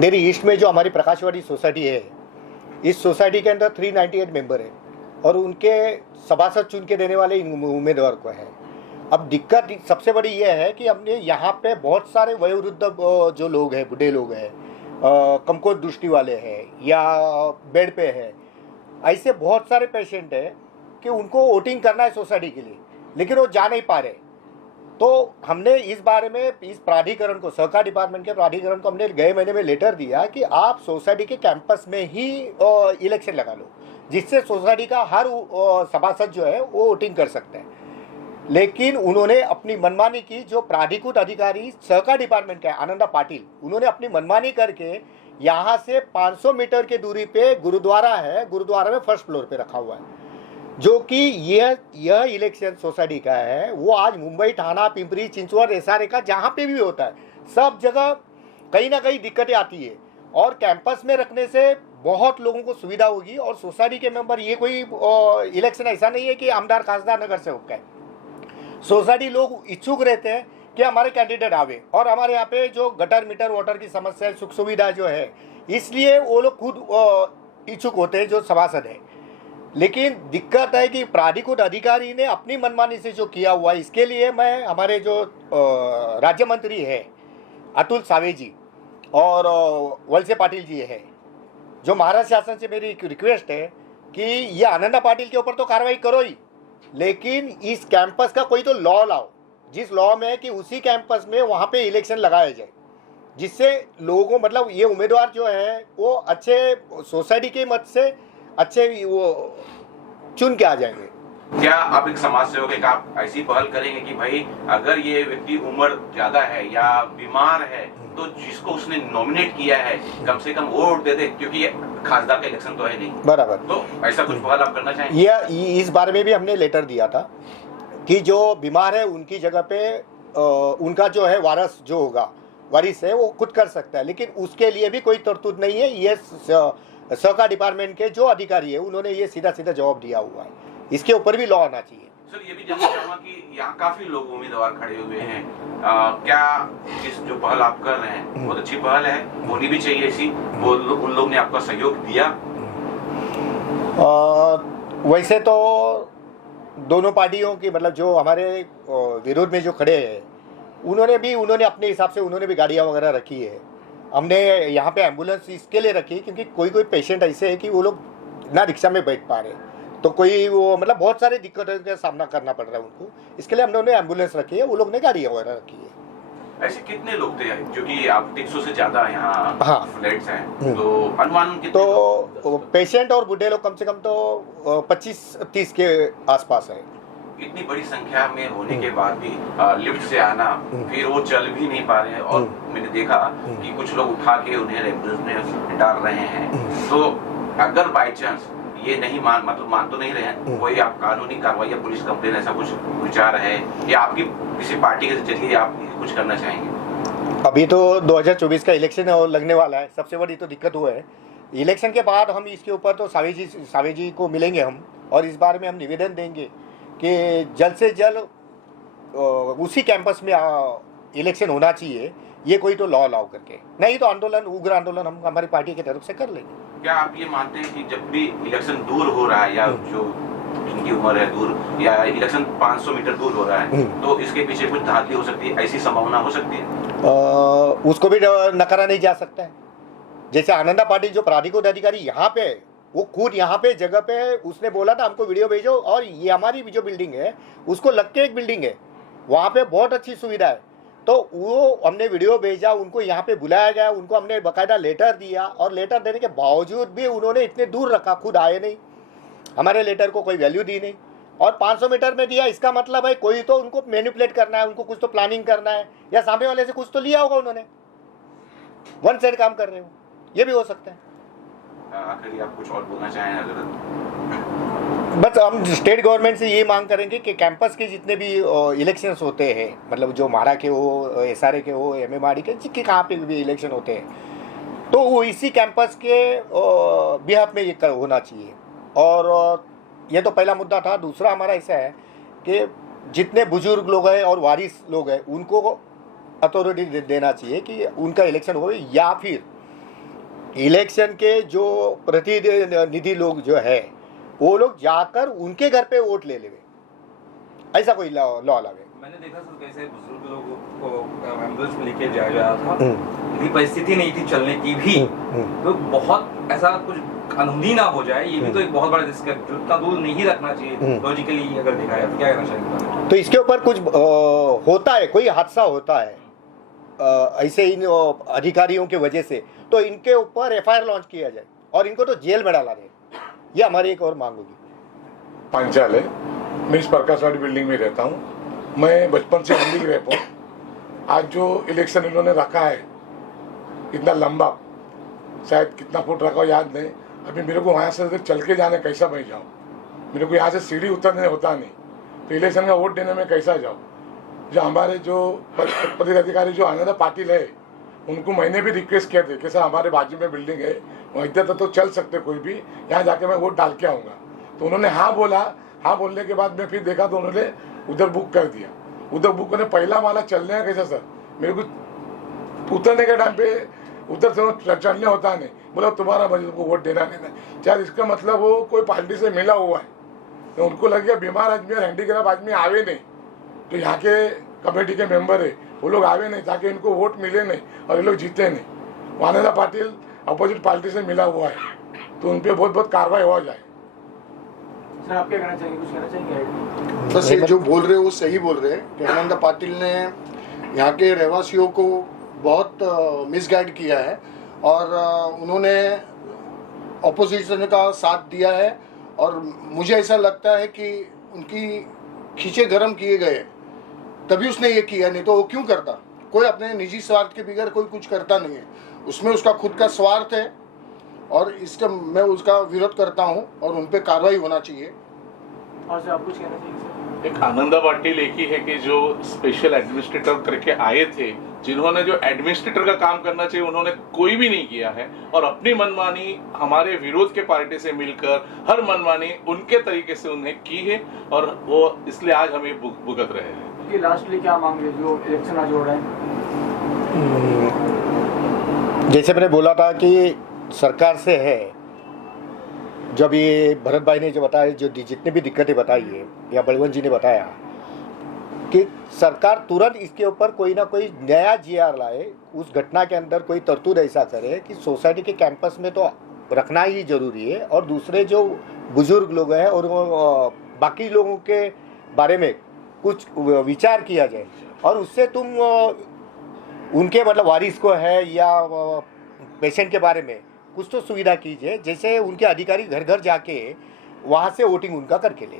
अंधेरी east में जो हमारी प्रकाशवाड़ी सोसाइटी है, इस सोसाइटी के अंदर 398 मेंबर है और उनके सभासद चुन के देने वाले इन उम्मीदवार को है। अब दिक्कत सबसे बड़ी यह है कि हमने यहाँ पे बहुत सारे वयोवृद्ध जो लोग हैं, बूढ़े लोग हैं, कमकोर दृष्टि वाले हैं या बेड पे है, ऐसे बहुत सारे पेशेंट हैं कि उनको वोटिंग करना है सोसाइटी के लिए, लेकिन वो जा नहीं पा रहे। तो हमने इस बारे में इस प्राधिकरण को, सहकार डिपार्टमेंट के प्राधिकरण को हमने गए महीने में लेटर दिया कि आप सोसाइटी के कैंपस में ही इलेक्शन लगा लो, जिससे सोसाइटी का हर सभासद जो है वो वोटिंग कर सकते हैं। लेकिन उन्होंने अपनी मनमानी की। जो प्राधिकृत अधिकारी सहकार डिपार्टमेंट के आनंदा पाटिल, उन्होंने अपनी मनमानी करके यहाँ से 500 मीटर की दूरी पे गुरुद्वारा है, गुरुद्वारा में फर्स्ट फ्लोर पे रखा हुआ है, जो कि यह इलेक्शन सोसाइटी का है। वो आज मुंबई, ठाणा, पिंपरी चिंचवड, एसआरए का जहाँ पे भी होता है, सब जगह कहीं ना कहीं दिक्कतें आती है और कैंपस में रखने से बहुत लोगों को सुविधा होगी। और सोसाइटी के मेंबर, ये कोई इलेक्शन ऐसा नहीं है कि आमदार खासदार नगर से होकर, सोसाइटी लोग इच्छुक रहते हैं कि हमारे कैंडिडेट आवे और हमारे यहाँ पे जो गटर मीटर वाटर की समस्या, सुख सुविधा जो है, इसलिए वो लोग खुद इच्छुक होते हैं जो सभासद है। लेकिन दिक्कत है कि प्राधिकृत अधिकारी ने अपनी मनमानी से जो किया हुआ, इसके लिए मैं हमारे जो राज्य मंत्री है अतुल सावे जी और वलसे पाटिल जी है, जो महाराष्ट्र शासन से मेरी रिक्वेस्ट है कि ये आनंदा पाटिल के ऊपर तो कार्रवाई करो ही, लेकिन इस कैंपस का कोई तो लॉ लाओ, जिस लॉ में है कि उसी कैंपस में वहाँ पे इलेक्शन लगाया जाए, जिससे लोगों, मतलब ये उम्मीदवार जो है वो अच्छे सोसाइटी के मत से अच्छे वो चुन के आ जाएंगे। क्या आप एक समाज सेवक एक आप ऐसी पहल करेंगे कि भाई अगर ये व्यक्ति उम्र ज्यादा है या बीमार है तो जिसको उसने नॉमिनेट किया है कम से कम वोट दे दे, क्योंकि ये खासदार का इलेक्शन तो है नहीं। बराबर। तो ऐसा कुछ पहल आप करना चाहेंगे? ये इस बारे में भी हमने लेटर दिया था कि जो बीमार है उनकी जगह पे उनका जो है वारिस जो होगा, वारिस है, वो खुद कर सकता है, लेकिन उसके लिए भी कोई तरतूद नहीं है। ये सहकार डिपार्टमेंट के जो अधिकारी है उन्होंने ये सीधा सीधा जवाब दिया हुआ है, इसके ऊपर भी लॉ आना चाहिए। सर, ये भी जानना चाहूंगा कि यहाँ काफी लोग उम्मीदवार खड़े हुए हैं, क्या इस जो पहल आप कर रहे हैं बहुत अच्छी पहल है, होनी भी चाहिए ऐसी, उन लोग ने आपका सहयोग दिया? वैसे तो दोनों पार्टियों की, मतलब जो हमारे विरोध में जो खड़े हैं उन्होंने अपने हिसाब से उन्होंने भी गाड़ियाँ वगैरह रखी है। हमने यहाँ पे एम्बुलेंस इसके लिए रखी क्योंकि कोई पेशेंट ऐसे है कि वो लोग ना रिक्शा में बैठ पा रहे, तो कोई वो मतलब बहुत सारे दिक्कतों का सामना करना पड़ रहा है उनको, इसके लिए हमने एम्बुलेंस रखी है, वो लोग ने गाड़ियाँ वगैरह रखी है। ऐसे कितने लोग थे, क्योंकि आप 300 से ज्यादा यहाँ हाँ फ्लैट्स हैं, तो अनुमान कितने तो पेशेंट और बूढ़े लोग कम से कम तो 25-30 के आसपास है। इतनी बड़ी संख्या में होने के बाद भी लिफ्ट से आना, फिर वो चल भी नहीं पा रहे हैं और मैंने देखा कि कुछ लोग उठा के उन्हें एम्बुलेंस में डाल रहे हैं। तो अगर बाई चांस ये नहीं मान तो नहीं रहे हैं, कोई आप कानूनी कार्रवाई या पुलिस कंप्लेन ऐसा कुछ विचार है या आपकी किसी पार्टी के जरिए आप कुछ करना चाहेंगे? अभी तो 2024 का इलेक्शन लगने वाला है, सबसे बड़ी तो दिक्कत वो है। इलेक्शन के बाद हम इसके ऊपर तो सावे जी को मिलेंगे हम, और इस बारे में हम निवेदन देंगे कि जल्द से जल्द उसी कैंपस में इलेक्शन होना चाहिए, ये कोई तो लॉ लाओ करके, नहीं तो आंदोलन, उग्र आंदोलन हम हमारी पार्टी की तरफ से कर लेंगे। क्या आप ये मानते हैं कि जब भी इलेक्शन दूर हो रहा है या जो जिनकी उम्र है दूर, या इलेक्शन 500 मीटर दूर हो रहा है, तो इसके पीछे कुछ धांधली हो सकती है, ऐसी संभावना हो सकती है? उसको भी नकारा नहीं जा सकता है। जैसे आनंदा पाटिल जो प्राधिकृत अधिकारी यहाँ पे, वो खुद यहाँ पे जगह पे उसने बोला था हमको वीडियो भेजो, और ये हमारी जो बिल्डिंग है उसको लग के एक बिल्डिंग है, वहाँ पे बहुत अच्छी सुविधा है, तो वो हमने वीडियो भेजा, उनको यहाँ पे बुलाया गया, उनको हमने बाकायदा लेटर दिया, और लेटर देने के बावजूद भी उन्होंने इतने दूर रखा, खुद आए नहीं, हमारे लेटर को कोई वैल्यू दी नहीं, और 500 मीटर में दिया। इसका मतलब है कोई तो उनको मैनिपुलेट करना है, उनको कुछ तो प्लानिंग करना है, या सामने वाले से कुछ तो लिया होगा उन्होंने, वन साइड काम कर रहे हो, ये भी हो सकता है। आखिर आप कुछ और बोलना चाहें अगर? बस हम स्टेट गवर्नमेंट से ये मांग करेंगे कि कैंपस के जितने भी इलेक्शंस होते हैं, मतलब जो म्हाडा के हो, एसआरए के हो, एमएमआरडी के, जिसके कहाँ पे भी इलेक्शन होते हैं, तो वो इसी कैंपस के बिहाफ में ये होना चाहिए। और ये तो पहला मुद्दा था। दूसरा हमारा ऐसा है कि जितने बुजुर्ग लोग हैं और वारिस लोग हैं उनको अथॉरिटी देना चाहिए कि उनका इलेक्शन हो, या फिर इलेक्शन के जो प्रतिनिधि लोग जो है वो लोग जाकर उनके घर पे वोट ले लेवे, ऐसा कोई लॉ लावे। मैंने देखा सर कैसे बुजुर्ग लोगों को एम्बुलेंस में लेके जाया गया था, इतनी परिस्थिति नहीं थी चलने की भी, तो बहुत ऐसा कुछ अनहोनी ना हो जाए, ये भी तो एक बहुत बड़ा रिस्क है जो इतना दूर नहीं रखना चाहिए लॉजिकली अगर देखा जाए तो। क्या कहना चाहिए? तो इसके ऊपर कुछ होता है, कोई हादसा होता है ऐसे इन अधिकारियों की वजह से, तो इनके ऊपर एफआईआर लॉन्च किया जाए और इनको तो जेल में डाला जाए, ये हमारी एक और मांग होगी। पांचाल है, मैं इस प्रकाशवाड़ी बिल्डिंग में रहता हूँ। मैं बचपन से हिंदी रहता हूँ। आज जो इलेक्शन इन्होंने रखा है इतना लंबा, शायद कितना फुट रखा हो याद नहीं, अभी मेरे को वहाँ से चल के जाने कैसा मैं जाऊँ, मेरे को यहाँ से सीढ़ी उतरने होता नहीं, तो इलेक्शन का वोट देने में कैसा जाऊँ। जो हमारे जो पदाधिकारी जो आनंदा पाटिल है उनको मैंने भी रिक्वेस्ट किया था कि सर हमारे बाजू में बिल्डिंग है, वहाँ इधर तो चल सकते कोई भी, यहाँ जाके मैं वोट डाल के आऊँगा। तो उन्होंने हाँ बोला, हाँ बोलने के बाद मैं फिर देखा तो उन्होंने उधर बुक कर दिया। उधर बुक करने पहला वाला चलने का कैसा सर, मेरे को उतरने के टाइम पे उधर से चढ़ने होता नहीं, बोला तुम्हारा मुझे को वोट देना नहीं। शायद इसका मतलब वो कोई पार्टी से मिला हुआ है, तो उनको लग गया बीमार आदमी और हैंडीक्राफ्ट आदमी आवे नहीं, तो यहाँ के कमेटी के मेंबर है वो लोग आवे नहीं ताकि इनको वोट मिले नहीं और ये लोग जीते नहीं। आनंदा पाटिल अपोजिट पार्टी से मिला हुआ है, तो उन पर बहुत बहुत कार्रवाई हो जाए। सर आप क्या कहना चाहेंगे, कुछ कहना चाहेंगे? बस ये जो बोल रहे हैं वो सही बोल रहे हैं कि आनंदा पाटिल ने यहाँ के रहवासियों को बहुत मिसगाइड किया है और उन्होंने ऑपोजिशन का साथ दिया है, और मुझे ऐसा लगता है कि उनकी खींचे गरम किए गए तभी उसने ये किया, नहीं तो वो क्यों करता। कोई अपने निजी स्वार्थ के बगैर कोई कुछ करता नहीं है, उसमें उसका खुद का स्वार्थ है और इसका मैं उसका विरोध करता हूं और उन पे कार्रवाई होना चाहिए। और सर आप कुछ कहना चाहिए? एक आनंदा पाटिल एक ही है कि जो स्पेशल एडमिनिस्ट्रेटर करके आए थे, जिन्होंने जो एडमिनिस्ट्रेटर का काम करना चाहिए उन्होंने कोई भी नहीं किया है, और अपनी मनमानी हमारे विरोध के पार्टी से मिलकर हर मनमानी उनके तरीके से उन्हें की है, और वो इसलिए आज हम ये भुगत रहे हैं। लास्टली क्या मांग रहे जो इलेक्शन आज हो रहा है? जैसे मैंने बोला था कि सरकार से है, जब ये भरत भाई ने जो बताया, जो जितने भी दिक्कतें बताई है या बलवंत जी ने बताया कि सरकार तुरंत इसके ऊपर कोई ना कोई नया जीआर लाए, उस घटना के अंदर कोई तरतूद ऐसा करे कि सोसाइटी के कैंपस में तो रखना ही जरूरी है, और दूसरे जो बुजुर्ग लोग हैं और बाकी लोगों के बारे में कुछ विचार किया जाए, और उससे तुम उनके मतलब वारिस को है या पेशेंट के बारे में कुछ तो सुविधा कीजिए, जैसे उनके अधिकारी घर घर जाके वहाँ से वोटिंग उनका करके ले।